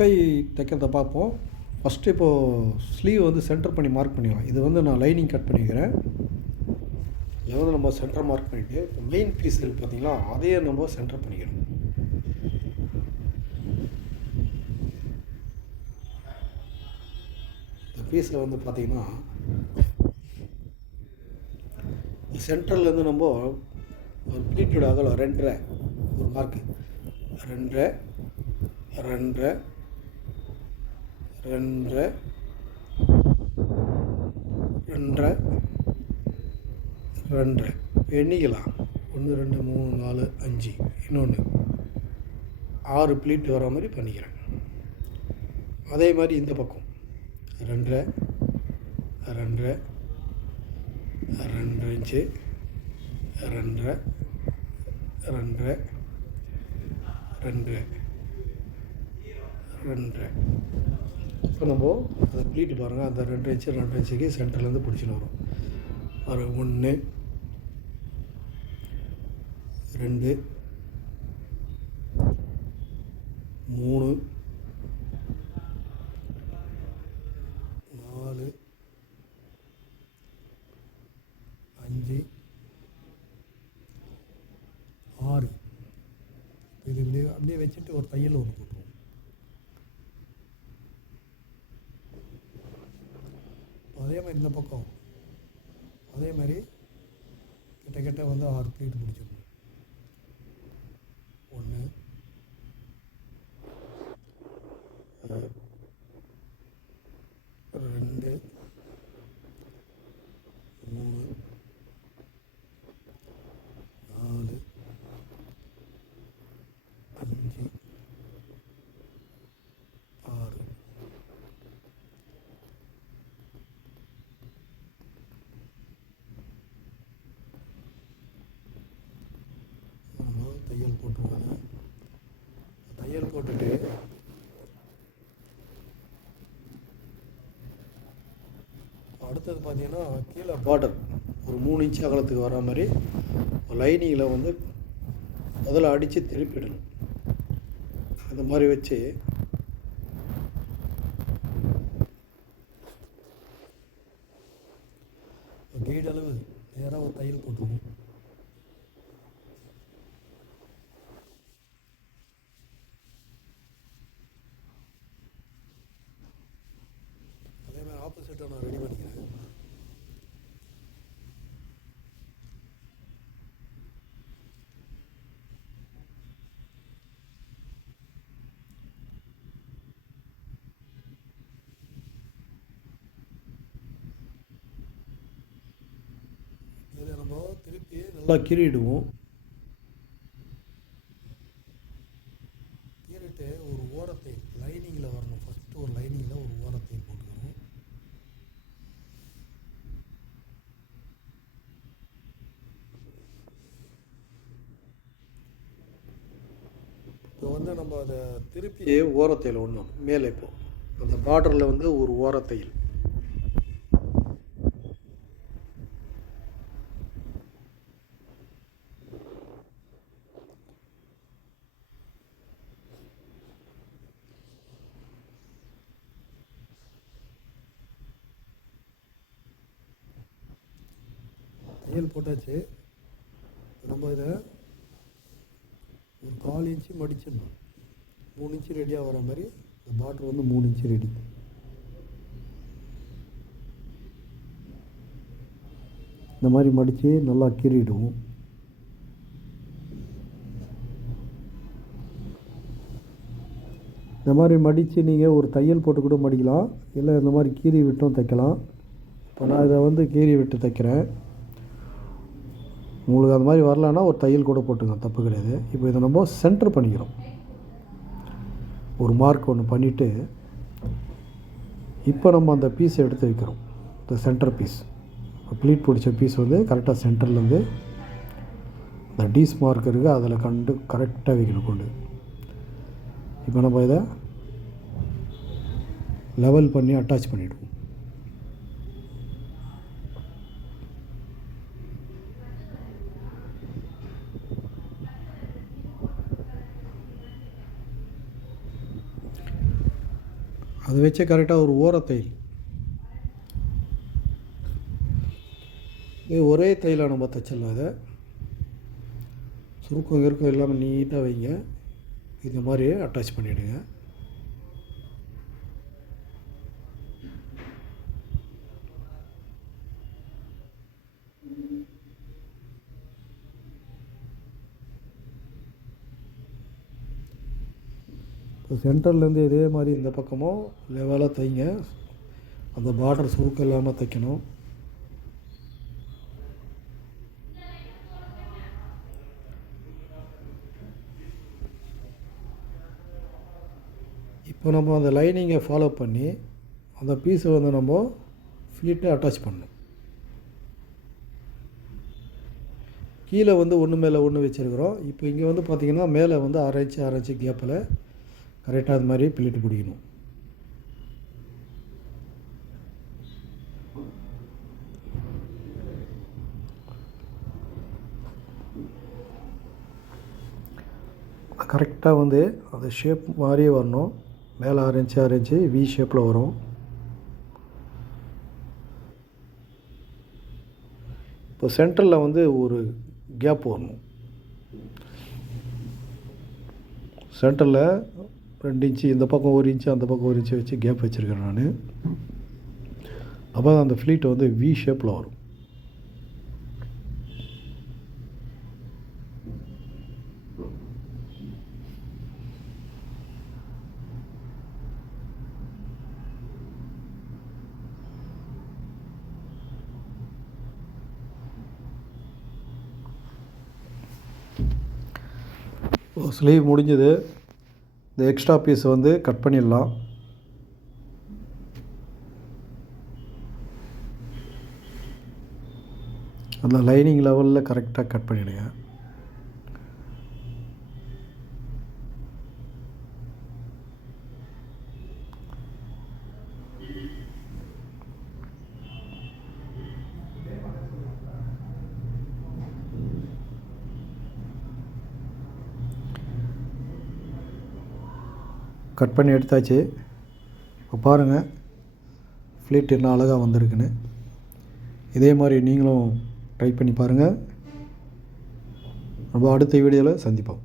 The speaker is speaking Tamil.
கை தைக்கிறத பார்ப்போம். ஃபஸ்ட்டு இப்போது ஸ்லீவ் வந்து சென்டர் பண்ணி மார்க் பண்ணிக்கலாம். இது வந்து நான் லைனிங் கட் பண்ணிக்கிறேன். இதை வந்து நம்ம சென்டர் மார்க் பண்ணிவிட்டு இப்போ மெயின் பீஸ் இருக்குது பார்த்தீங்களா, அதையே நம்ம சென்டர் பண்ணிக்கிறோம். இந்த பீஸில் வந்து பார்த்திங்கன்னா சென்டர்லேருந்து நம்ம ஒரு ப்ளீட்டோட அகலம் 2.5 ஒரு மார்க்கு 2.5 2.5 2.5 2.5 2.5 எண்ணிக்கலாம். 1 2 3 4 5 இன்னொன்று 6 ப்ளீட் வர மாதிரி பண்ணிக்கிறேன். அதே மாதிரி இந்த பக்கம் 2.5 2.5 2 இன்ச்சு 2.5 2.5 2.5 2.5. இப்போ நம்ம அந்த ப்ளீட்டு பாருங்கள், அந்த 2 இன்ச்சு 2 இன்ச்சுக்கு சென்டர்லேருந்து பிடிச்சின்னு வரும். ஒரு 1 2 3 4 5 6. இது இப்படி அப்படியே வச்சுட்டு ஒரு தையல் ஒன்று போட்டுருவோம். அதே மாதிரி இந்த பக்கம் அதே மாதிரி கிட்ட வந்து 6 ப்ளீட் பிடிச்சிடணும். 1 2 3 4 5 6. நம்ம தையல் போட்டுருவாங்க. தையல் போட்டுட்டு அடுத்தது பார்த்தீங்கன்னா கீழே பார்டர் ஒரு 3 இன்ச்சு அகலத்துக்கு வர மாதிரி லைனிங்கில் வந்து முதல்ல அடித்து திருப்பிடணும். அந்த மாதிரி வச்சு கீழளவு நேராக ஒரு தையல் போட்டுருவோம். அதே மாதிரி ஆப்போசிட்டை நான் ரெடி பண்ணிக்கிறேன். இதில் நம்ம திருப்பி நல்லா கீறிடுவோம். கீறிட்டு ஒரு ஓரத்தை லைனிங்கில் வரணும். ஃபஸ்ட்டு ஒரு லைனிங்கில் ஒரு ஓரத்தை போட்டுக்கணும். இப்போ வந்து நம்ம அதை திருப்பி ஓரத்தையில் ஒன்று மேலே இப்போ அந்த பார்டரில் வந்து ஒரு ஓரத்தையில் தையல் போட்டாச்சு. நம்ம இதை ஒரு 4 இன்ச்சு மடிச்சிடணும். 3 இன்ச்சு ரெடியாக வர மாதிரி இந்த பார்டர் வந்து 3 இன்ச்சு ரெடி. இந்த மாதிரி மடித்து நல்லா கீறிடுவோம். இந்த மாதிரி மடித்து நீங்கள் ஒரு தையல் போட்டு கூட மடிக்கலாம், இல்லை இந்த மாதிரி கீறி விட்டும் தைக்கலாம். இப்போ நான் இதை வந்து கீறி விட்டு தைக்கிறேன். உங்களுக்கு அந்த மாதிரி வரலன்னா ஒரு தையல் கூட போட்டுங்க, தப்பு கிடையாது. இப்போ இதை நம்ம சென்டர் பண்ணிக்கிறோம். ஒரு மார்க் ஒன்று பண்ணிவிட்டு இப்போ நம்ம அந்த பீஸை எடுத்து வைக்கிறோம். இந்த சென்டர் பீஸ் ப்ளீட் பிடிச்ச பீஸ் வந்து கரெக்டாக சென்டர்லேருந்து இந்த டீஸ் மார்க் இருக்குது அதில் கரெக்டாக வைக்கணும் கொண்டு. இப்போ நம்ம இதை லெவல் பண்ணி அட்டாச் பண்ணிவிடுவோம். அது வச்சு கரெக்டாக ஒரு ஓரத்தையில் இது ஒரே தையலாக நம்ம தைச்சிடலாம். அதை சுருக்கம் இருக்கும் இல்லாமல் நீட்டாக வைங்க. இந்த மாதிரியே அட்டாச் பண்ணிவிடுங்க. இப்போ சென்டர்லேருந்து இதே மாதிரி இந்த பக்கமும் லெவலாக தைங்க. அந்த பார்டர் சுருக்கம் இல்லாமல் தைக்கணும். இப்போ நம்ம அந்த லைனிங்கை ஃபாலோ பண்ணி அந்த பீஸை வந்து நம்ம ஃப்ளீட்டை அட்டாச் பண்ணணும். கீழே வந்து ஒன்று மேலே ஒன்று வச்சுருக்குறோம். இப்போ இங்கே வந்து பார்த்திங்கன்னா மேலே வந்து 6 இன்ச்சு கேப்பில் கரெக்டாக அது மாதிரி பிளிட்டு பிடிக்கணும். கரெக்டாக வந்து அது ஷேப் மாதிரியே வரணும். மேலே 6 இன்ச்சு வி ஷேப்பில் வரும். இப்போ சென்டரில் வந்து ஒரு கேப் வரணும். சென்டரில் 2 இன்ச்சு இந்த பக்கம் 1 இன்ச்சு அந்த பக்கம் 1 இன்ச்சு வச்சு கேப் வச்சுருக்கேன் நான். அப்போ அந்த ஃப்ளீட் வந்து வி ஷேப்பில் வரும். ஸ்லீவ் முடிஞ்சது. இந்த எக்ஸ்ட்ரா பீஸ் வந்து கட் பண்ணிடலாம். அந்த லைனிங் லெவலில் கரெக்டாக கட் பண்ணிவிடுங்க. கட் பண்ணி எடுத்தாச்சு. இப்போ பாருங்கள் ஃப்ளீட் என்ன அழகாக வந்திருக்குன்னு. இதே மாதிரி நீங்களும் ட்ரை பண்ணி பாருங்கள். நம்ம அடுத்த வீடியோவில் சந்திப்போம்.